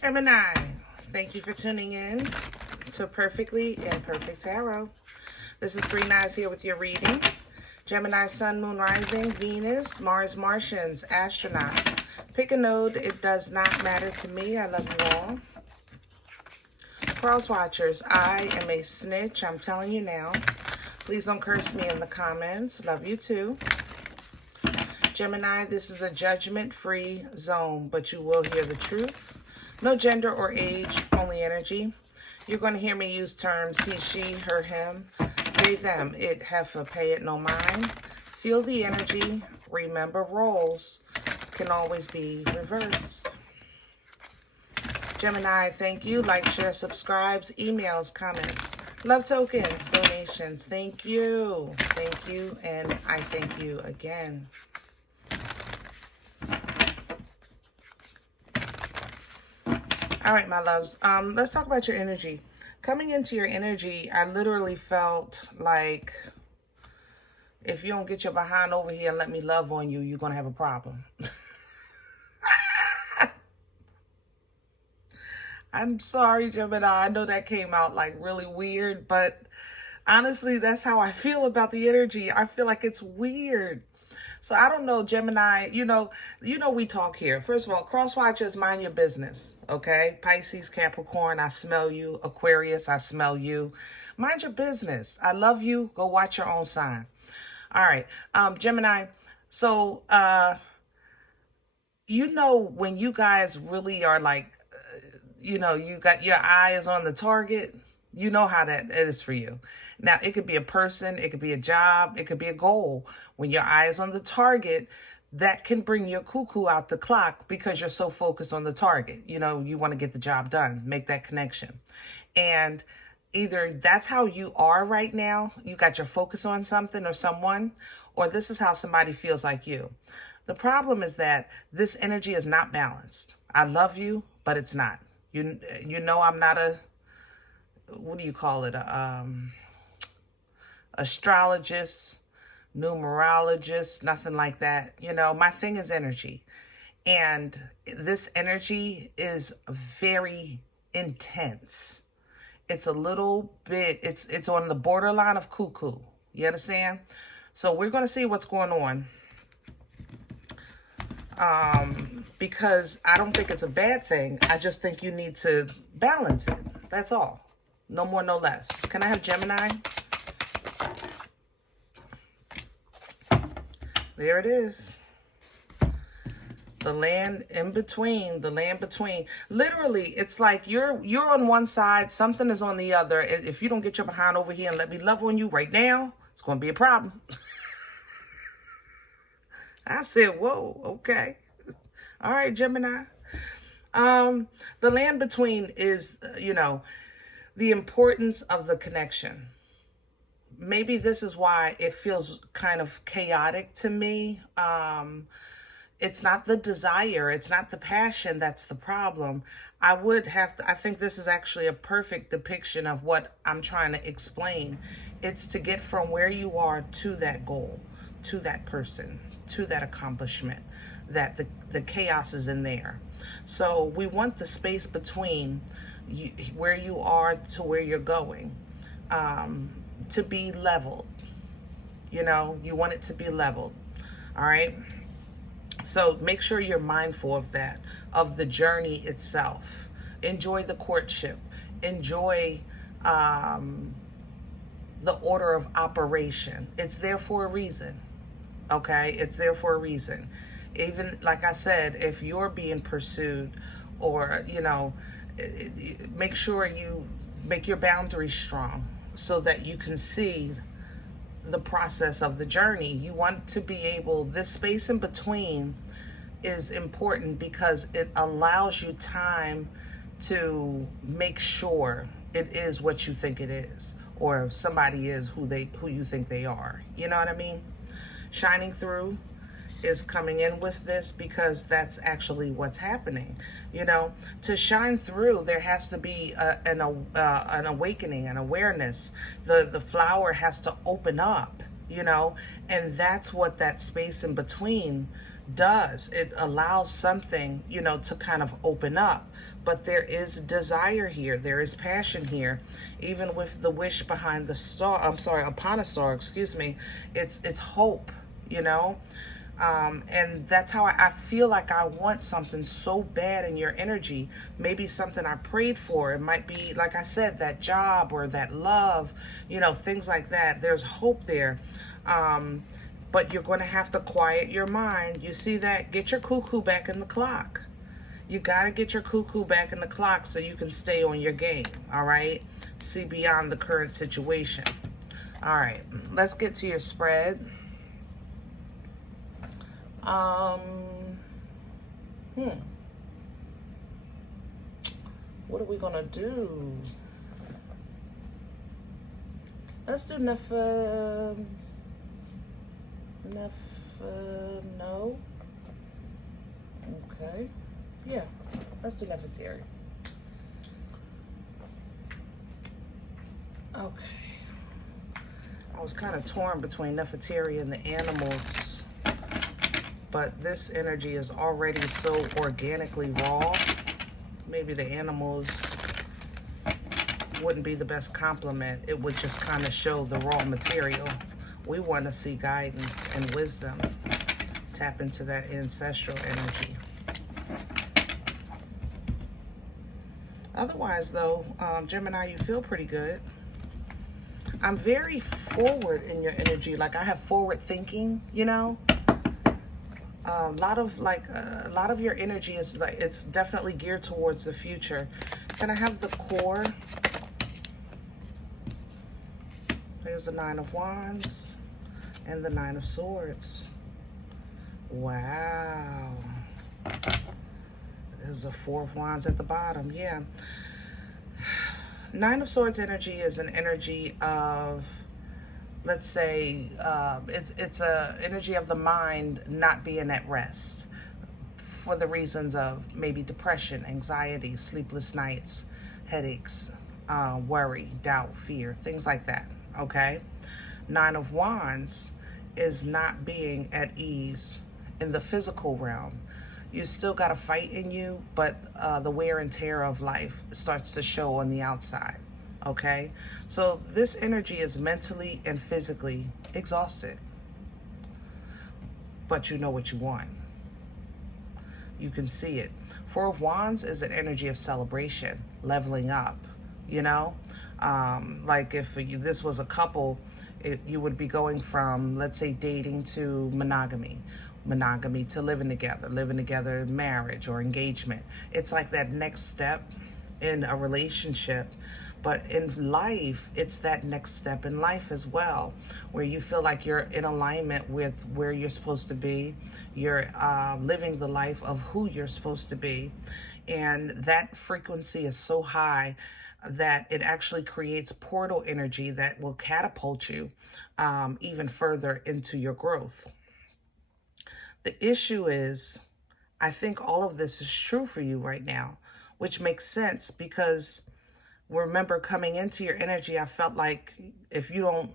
Gemini, thank you for tuning in to Perfectly Imperfect Tarot. This is Green Eyes here with your reading. Gemini, Sun, Moon, Rising, Venus, Mars, Martians, astronauts. Pick a node. It does not matter to me. I love you all. Cross watchers, I am a snitch. I'm telling you now. Please don't curse me in the comments. Love you too. Gemini, this is a judgment-free zone, but you will hear the truth. No gender or age, only energy. You're going to hear me use terms he, she, her, him, they, them, it, heifer, pay it, no mind. Feel the energy. Remember, roles can always be reversed. Gemini, thank you. Like, share, subscribes, emails, comments, love tokens, donations. Thank you. Thank you. And I thank you again. All right, my loves. Let's talk about your energy. Coming into your energy, I literally felt like if you don't get your behind over here and let me love on you, you're going to have a problem. I'm sorry, Gemini. I know that came out like really weird, but honestly, that's how I feel about the energy. I feel like it's weird. So I don't know, Gemini, you know we talk here. First of all, cross watchers, mind your business, okay? Pisces, Capricorn, I smell you. Aquarius, I smell you. Mind your business. I love you. Go watch your own sign. All right, Gemini, so, when you guys really are like, you got your eyes on the target, you know how that is for you. Now, it could be a person, it could be a job, it could be a goal. When your eye is on the target, that can bring your cuckoo out the clock because you're so focused on the target. You want to get the job done, make that connection. And either that's how you are right now, you got your focus on something or someone, or this is how somebody feels like you. The problem is that this energy is not balanced. I love you, but it's not. You know I'm not a, what do you call it? Astrologist, numerologist, nothing like that. My thing is energy. And this energy is very intense. It's a little bit, it's on the borderline of cuckoo. You understand? So we're going to see what's going on. Because I don't think it's a bad thing. I just think you need to balance it. That's all. No more, no less. Can I have Gemini? There it is. The land in between, the land between. Literally, it's like you're on one side, something is on the other. If you don't get your behind over here and let me love on you right now, it's going to be a problem. I said, whoa, okay. All right, Gemini. The land between is, the importance of the connection. Maybe this is why it feels kind of chaotic to me. It's not the desire, it's not the passion that's the problem. I think this is actually a perfect depiction of what I'm trying to explain. It's to get from where you are to that goal, to that person, to that accomplishment, that the chaos is in there. So we want the space between where you are to where you're going to be leveled. You want it to be leveled. All right. So make sure you're mindful of that, of the journey itself. Enjoy the courtship. Enjoy the order of operation. It's there for a reason. Okay, it's there for a reason. Even like I said, if you're being pursued, or make sure you make your boundaries strong so that you can see the process of the journey. You want to be able, this space in between is important because it allows you time to make sure it is what you think it is, or somebody is who you think they are. You know what I mean? Shining through is coming in with this because that's actually what's happening. To shine through, there has to be an awakening, an awareness. The flower has to open up, and that's what that space in between does. It allows something, you know, to kind of open up. But there is desire here. There is passion here. Even with the wish behind the star, I'm sorry, upon a star, excuse me, it's hope, you know? And that's how I feel like I want something so bad in your energy. Maybe something I prayed for. It might be, like I said, that job or that love, you know, things like that. There's hope there. But you're going to have to quiet your mind. You see that? Get your cuckoo back in the clock. You got to get your cuckoo back in the clock so you can stay on your game, all right? See beyond the current situation. All right, let's get to your spread. What are we going to do? Let's do no. Okay. Yeah, let's do Nefertari. Okay. I was kind of torn between Nefertari and the animals, but this energy is already so organically raw. Maybe the animals wouldn't be the best compliment. It would just kind of show the raw material. We want to see guidance and wisdom. Tap into that ancestral energy. Otherwise, though, Gemini, you feel pretty good. I'm very forward in your energy. Like, I have forward thinking, you know? A lot of your energy is like, it's definitely geared towards the future. Can I have the core? There's the Nine of Wands and the Nine of Swords. Wow. There's a Four of Wands at the bottom. Yeah. Nine of Swords energy is an energy of, let's say, it's a energy of the mind not being at rest for the reasons of maybe depression, anxiety, sleepless nights, headaches, worry, doubt, fear, things like that. Okay. Nine of Wands is not being at ease in the physical realm. You still got a fight in you, but the wear and tear of life starts to show on the outside, okay? So this energy is mentally and physically exhausted, but you know what you want. You can see it. Four of Wands is an energy of celebration, leveling up, you know? Like if this was a couple, you would be going from, let's say, dating to monogamy to living together, marriage or engagement. It's like that next step in a relationship. But in life, it's that next step in life as well, where you feel like you're in alignment with where you're supposed to be. You're living the life of who you're supposed to be. And that frequency is so high that it actually creates portal energy that will catapult you even further into your growth. The issue is, I think all of this is true for you right now, which makes sense because remember coming into your energy, I felt like if you don't,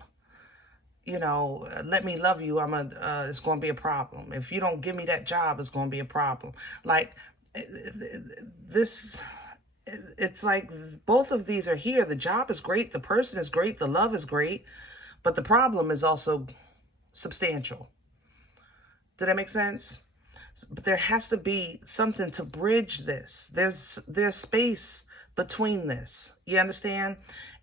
you know, let me love you, it's going to be a problem. If you don't give me that job, it's going to be a problem. Like this, it's like both of these are here. The job is great. The person is great. The love is great. But the problem is also substantial. Did that make sense? But there has to be something to bridge this. There's space between this. You understand?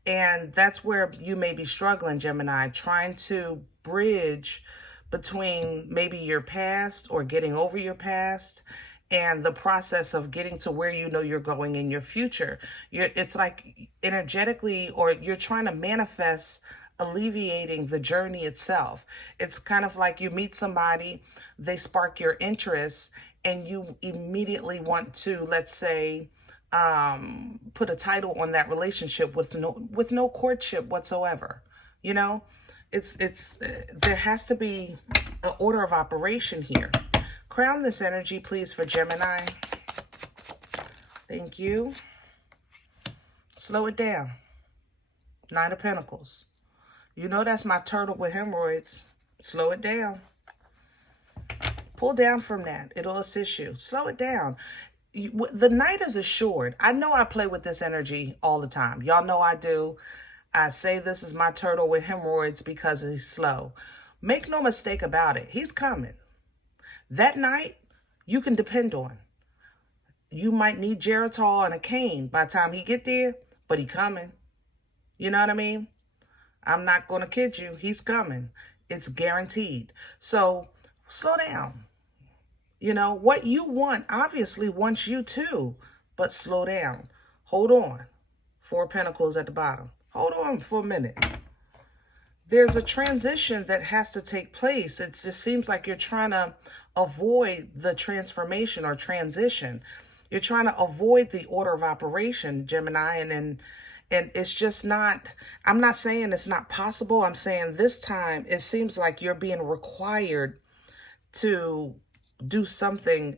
And that's where you may be struggling, Gemini, trying to bridge between maybe your past or getting over your past and the process of getting to where you know you're going in your future. It's like energetically, or you're trying to manifest alleviating the journey itself. It's kind of like you meet somebody, they spark your interest, and you immediately want to, let's say, put a title on that relationship with no courtship whatsoever. You know, there has to be an order of operation here. Crown this energy, please, for Gemini. Thank you. Slow it down. Nine of Pentacles. You know that's my turtle with hemorrhoids. Slow it down. Pull down from that. It'll assist you. Slow it down. The night is assured. I know I play with this energy all the time. Y'all know I do. I say this is my turtle with hemorrhoids because he's slow. Make no mistake about it. He's coming. That night, you can depend on. You might need Geritol and a cane by the time he get there, but he coming. You know what I mean? I'm not going to kid you. He's coming. It's guaranteed. So slow down. You know, what you want obviously wants you too, but slow down. Hold on. 4 Pentacles at the bottom. Hold on for a minute. There's a transition that has to take place. It just seems like you're trying to avoid the transformation or transition. You're trying to avoid the order of operation, Gemini, and it's just not, I'm not saying it's not possible. I'm saying this time it seems like you're being required to do something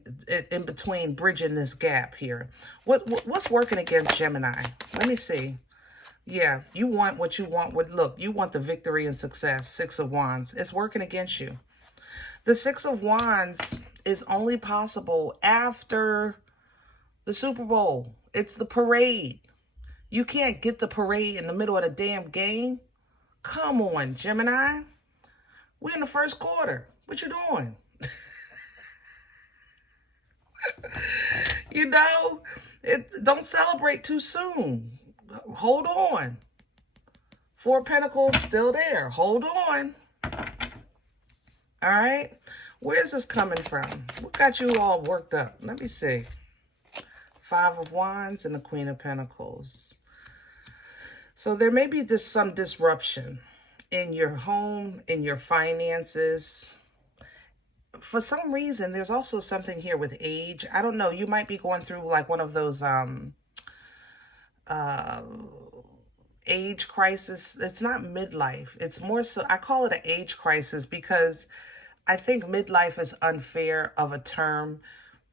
in between, bridging this gap here. What's working against Gemini? Let me see. Yeah, you want what you want. Look, you want the victory and success. 6 of Wands. It's working against you. The 6 of Wands is only possible after the Super Bowl. It's the parade. You can't get the parade in the middle of the damn game. Come on, Gemini. We're in the first quarter. What you doing? You know, don't celebrate too soon. Hold on. 4 Pentacles still there. Hold on. All right. Where's this coming from? What got you all worked up? Let me see. 5 of Wands and the Queen of Pentacles. So there may be just some disruption in your home, in your finances. For some reason, there's also something here with age. I don't know. You might be going through like one of those age crisis. It's not midlife. It's more so, I call it an age crisis because I think midlife is unfair of a term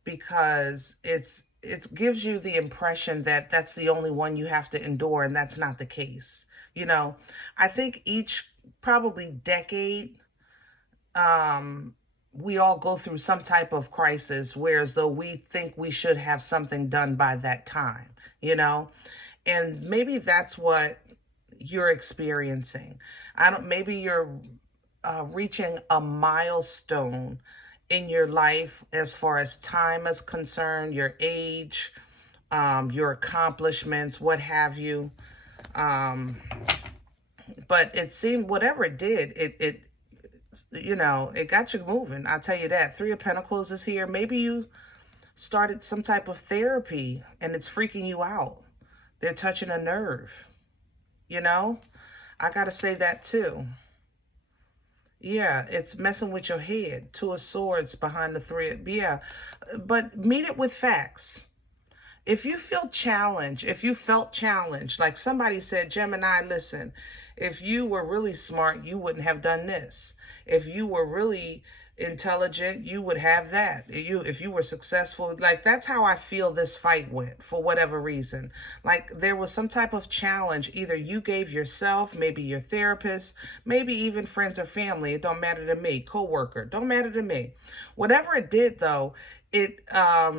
because it gives you the impression that that's the only one you have to endure, and that's not the case. You know, I think each probably decade, we all go through some type of crisis, whereas though we think we should have something done by that time, you know, and maybe that's what you're experiencing. Maybe you're reaching a milestone in your life as far as time is concerned, your age, your accomplishments, what have you. But it seemed, whatever it did, it you know, it got you moving. I'll tell you that. 3 of Pentacles is here. Maybe you started some type of therapy and it's freaking you out. They're touching a nerve, you know? I got to say that too. Yeah, it's messing with your head. 2 of Swords behind the 3. Yeah, but meet it with facts. If you feel challenged, if you felt challenged, like somebody said, Gemini, listen, if you were really smart, you wouldn't have done this. If you were really intelligent, you would have that. If you were successful, like that's how I feel this fight went for whatever reason. Like there was some type of challenge. Either you gave yourself, maybe your therapist, maybe even friends or family. It don't matter to me. Co-worker, don't matter to me. Whatever it did though, how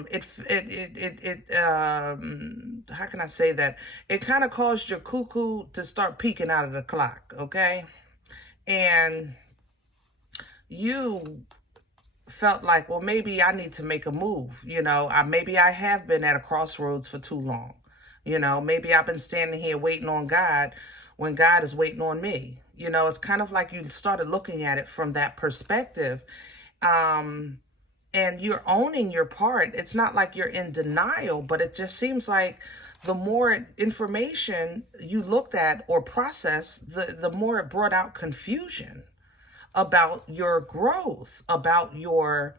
can I say that? It kind of caused your cuckoo to start peeking out of the clock, okay? And you felt like, well, maybe I need to make a move. You know, maybe I have been at a crossroads for too long. You know, maybe I've been standing here waiting on God when God is waiting on me. You know, it's kind of like you started looking at it from that perspective. And you're owning your part. It's not like you're in denial, but it just seems like the more information you looked at or processed, the more it brought out confusion about your growth, about your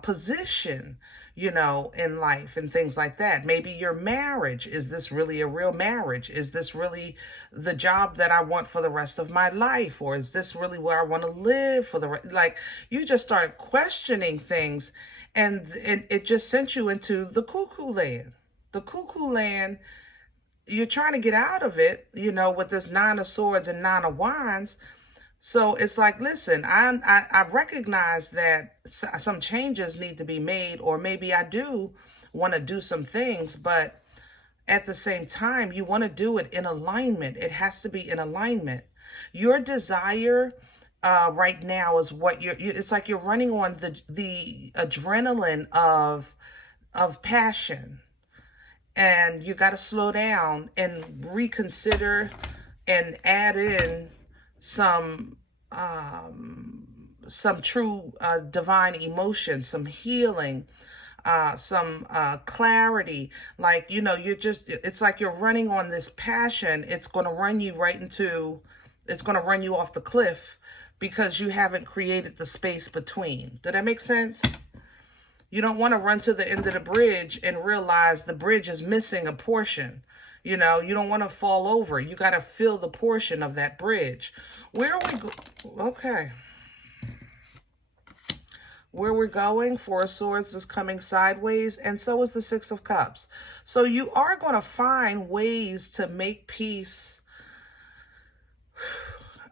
position, you know, in life and things like that. Maybe your marriage. Is this really a real marriage? Is this really the job that I want for the rest of my life? Or is this really where I want to live for the rest? Like you just started questioning things and it just sent you into the cuckoo land. The cuckoo land, you're trying to get out of it, you know, with this 9 of Swords and 9 of Wands. So it's like, listen, I recognize that some changes need to be made, or maybe I do want to do some things, but at the same time, you want to do it in alignment. It has to be in alignment. Your desire right now is what it's like you're running on the adrenaline of passion, and you got to slow down and reconsider and add in some some true divine emotion, some healing, some clarity. Like, you know, it's like you're running on this passion. It's going to run you it's going to run you off the cliff because you haven't created the space between. Did that make sense? You don't want to run to the end of the bridge and realize the bridge is missing a portion. You know, you don't want to fall over. You got to fill the portion of that bridge. Where are we okay. Where we're going, Four of Swords is coming sideways, and so is the Six of Cups. So you are going to find ways to make peace.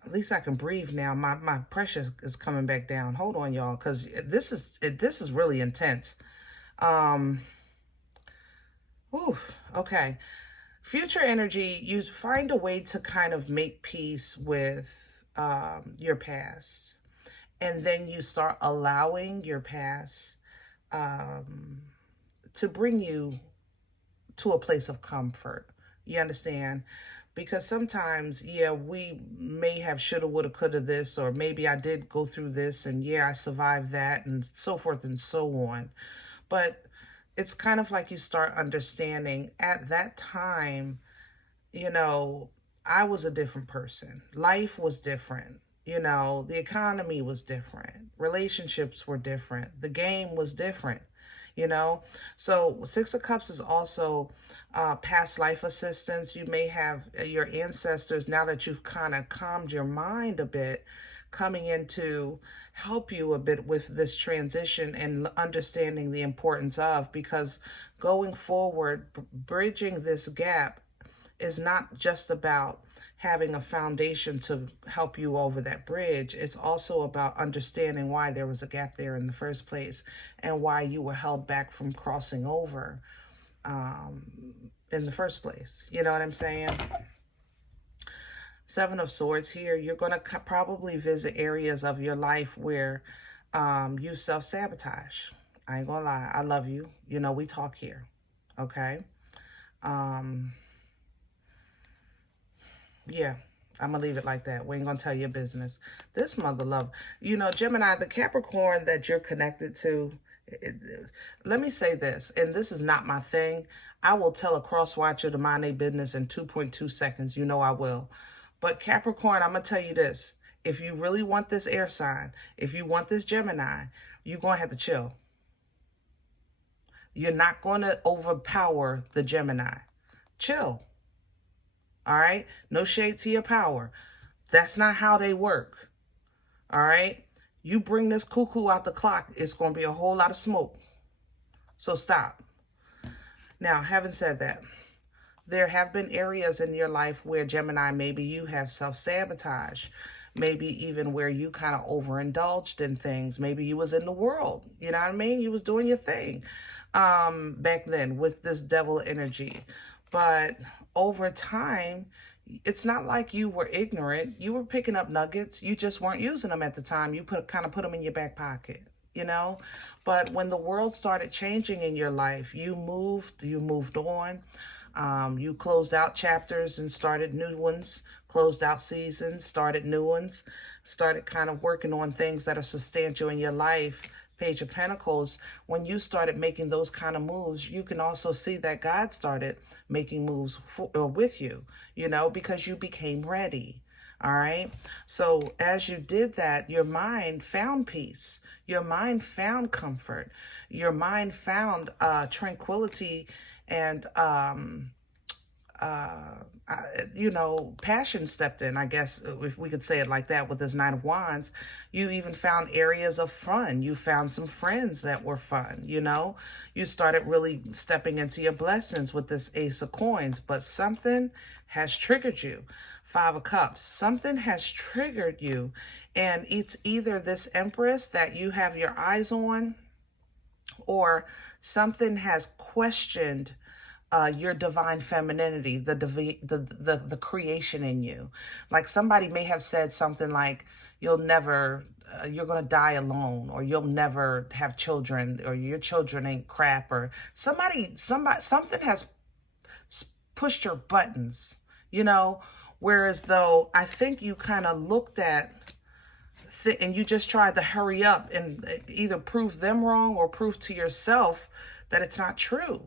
At least I can breathe now. My pressure is coming back down. Hold on, y'all, because this is really intense. Okay. Future energy, you find a way to kind of make peace with your past. And then you start allowing your past to bring you to a place of comfort. You understand? Because sometimes, yeah, we may have shoulda, woulda, coulda this, or maybe I did go through this, and yeah, I survived that, and so forth and so on. But it's kind of like you start understanding at that time, you know, I was a different person. Life was different. You know, the economy was different. Relationships were different. The game was different, you know. So Six of Cups is also past life assistance. You may have your ancestors, now that you've kind of calmed your mind a bit, coming in to help you a bit with this transition and understanding the importance of, because going forward, bridging this gap is not just about having a foundation to help you over that bridge. It's also about understanding why there was a gap there in the first place and why you were held back from crossing over in the first place. You know what I'm saying? Seven of Swords here. You're going to probably visit areas of your life where you self-sabotage. I ain't gonna lie. I love you. You know, we talk here. Okay? Yeah, I'm going to leave it like that. We ain't going to tell your business. This mother love. You know, Gemini, the Capricorn that you're connected to, let me say this, and this is not my thing. I will tell a cross-watcher to mind their business in 2.2 seconds. You know I will. But Capricorn, I'm going to tell you this. If you really want this air sign, if you want this Gemini, you're going to have to chill. You're not going to overpower the Gemini. Chill. All right? No shade to your power. That's not how they work. All right? You bring this cuckoo out the clock, it's going to be a whole lot of smoke. So stop. Now, having said that, there have been areas in your life where, Gemini, maybe you have self-sabotage. Maybe even where you kind of overindulged in things. Maybe you was in the world. You know what I mean? You was doing your thing back then with this devil energy. But over time, it's not like you were ignorant. You were picking up nuggets. You just weren't using them at the time. You kind of put them in your back pocket, you know? But when the world started changing in your life, you moved on. You closed out chapters and started new ones, closed out seasons, started new ones, started kind of working on things that are substantial in your life. Page of Pentacles, when you started making those kind of moves, you can also see that God started making moves with you, you know, because you became ready. All right. So as you did that, your mind found peace. Your mind found comfort. Your mind found tranquility and passion stepped in, I guess, if we could say it like that, with this Nine of Wands. You even found areas of fun. You found some friends that were fun, You started really stepping into your blessings with this Ace of Coins, but something has triggered you. Five of Cups. Something has triggered you, and it's either this Empress that you have your eyes on, or something has questioned your divine femininity, the creation in you. Like somebody may have said something like, you're going to die alone, or you'll never have children, or your children ain't crap, or something has pushed your buttons, whereas though I think you kind of looked at and you just tried to hurry up and either prove them wrong or prove to yourself that it's not true.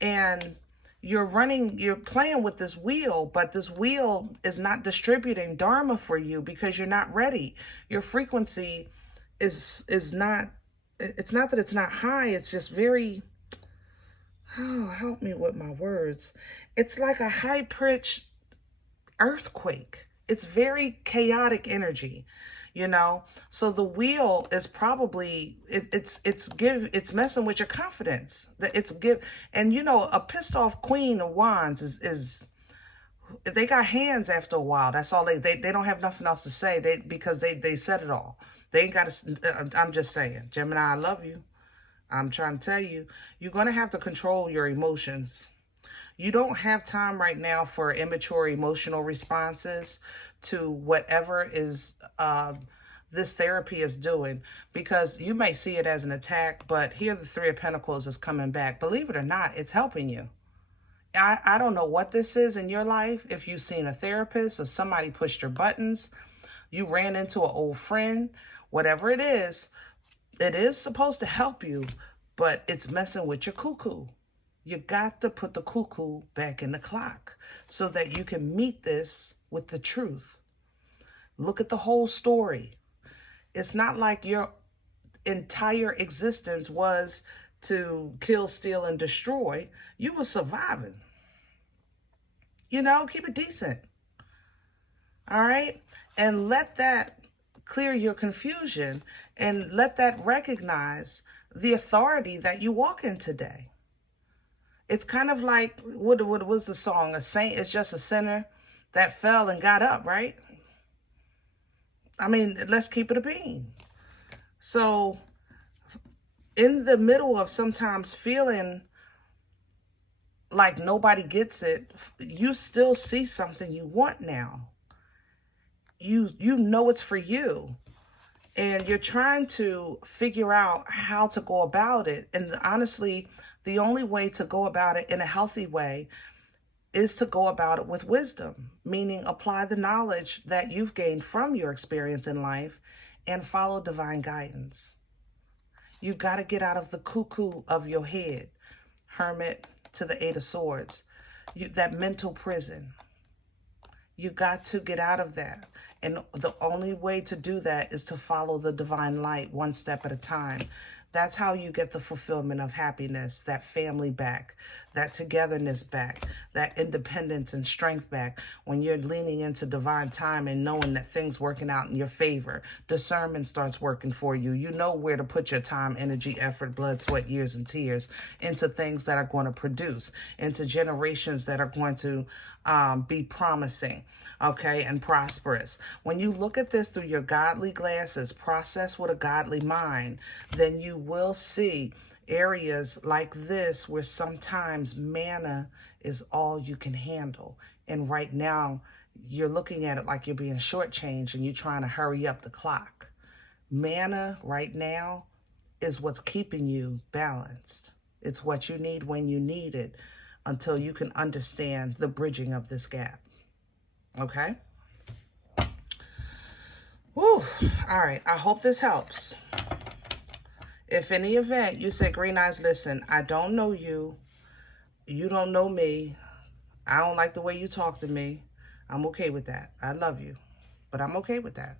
And you're playing with this wheel, but this wheel is not distributing Dharma for you because you're not ready. Your frequency is not, it's not that it's not high, it's just very, help me with my words. It's like a high-pitched earthquake. It's very chaotic energy. So the wheel is probably, it's messing with your confidence. And a pissed off Queen of Wands is they got hands after a while. That's all they don't have nothing else to say, because they said it all. They ain't got to, I'm just saying, Gemini, I love you. I'm trying to tell you, you're going to have to control your emotions. You don't have time right now for immature emotional responses to whatever is this therapy is doing, because you may see it as an attack, but here the Three of Pentacles is coming back. Believe it or not, it's helping you. I don't know what this is in your life. If you've seen a therapist, if somebody pushed your buttons, you ran into an old friend, whatever it is supposed to help you, but it's messing with your cuckoo. You got to put the cuckoo back in the clock so that you can meet this with the truth. Look at the whole story. It's not like your entire existence was to kill, steal, and destroy. You were surviving. Keep it decent. All right? And let that clear your confusion, and let that recognize the authority that you walk in today. It's kind of like, what was the song? A saint is just a sinner that fell and got up, right? I mean, let's keep it a bean. So in the middle of sometimes feeling like nobody gets it, you still see something you want now. You know it's for you. And you're trying to figure out how to go about it. And honestly, the only way to go about it in a healthy way is to go about it with wisdom, meaning apply the knowledge that you've gained from your experience in life and follow divine guidance. You've got to get out of the cuckoo of your head, Hermit to the Eight of Swords, that mental prison. You got to get out of that. And the only way to do that is to follow the divine light one step at a time. That's how you get the fulfillment of happiness, that family back, that togetherness back, that independence and strength back. When you're leaning into divine time and knowing that things working out in your favor, discernment starts working for you. You know where to put your time, energy, effort, blood, sweat, years, and tears into things that are going to produce, into generations that are going to be promising, okay, and prosperous. When you look at this through your godly glasses, process with a godly mind, then you will see areas like this where sometimes mana is all you can handle. And right now, you're looking at it like you're being shortchanged and you're trying to hurry up the clock. Mana right now is what's keeping you balanced. It's what you need when you need it, until you can understand the bridging of this gap. Okay? Woo. All right. I hope this helps. If in the event you say, Green Eyes, listen, I don't know you. You don't know me. I don't like the way you talk to me. I'm okay with that. I love you, but I'm okay with that.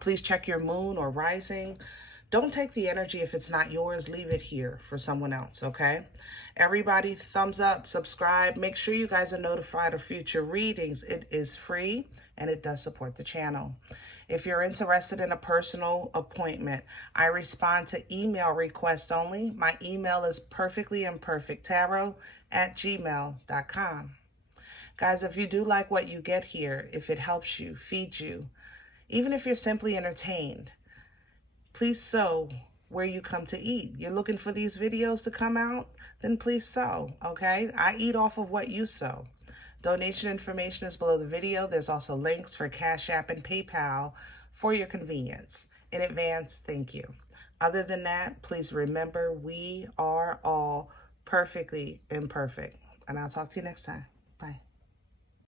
Please check your moon or rising Don't take the energy if it's not yours. Leave it here for someone else, okay? Everybody, thumbs up, subscribe. Make sure you guys are notified of future readings. It is free, and it does support the channel. If you're interested in a personal appointment, I respond to email requests only. My email is perfectlyimperfecttarot@gmail.com. Guys, if you do like what you get here, if it helps you, feeds you, even if you're simply entertained, please sow where you come to eat. You're looking for these videos to come out? Then please sow, okay? I eat off of what you sow. Donation information is below the video. There's also links for CashApp and PayPal for your convenience. In advance, thank you. Other than that, please remember we are all perfectly imperfect. And I'll talk to you next time.